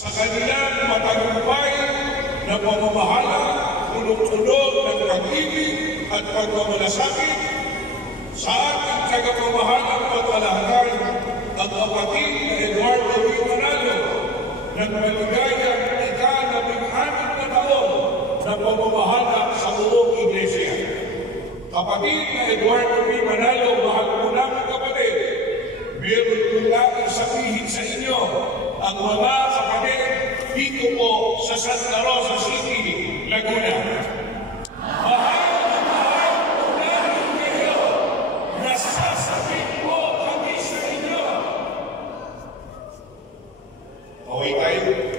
sa kanilang matagumpay na pamamahala, punong-puno ng pag-ibig at pagmamalasakit, sa ating tagapamahalang patalahan ang kapatid na Eduardo V. Manalo ng maligayang ika-16 na taon na pamamahala sa buong Iglesia. Kapatid na Eduardo V. Manalo, mahal po namin kapatid, meron po natin sabihin sa inyo ang mga kapatid dito po sa Santa Rosa City, Laguna. Mahal po namin kayo, nasasabit po kami sa inyo. Okay tayo?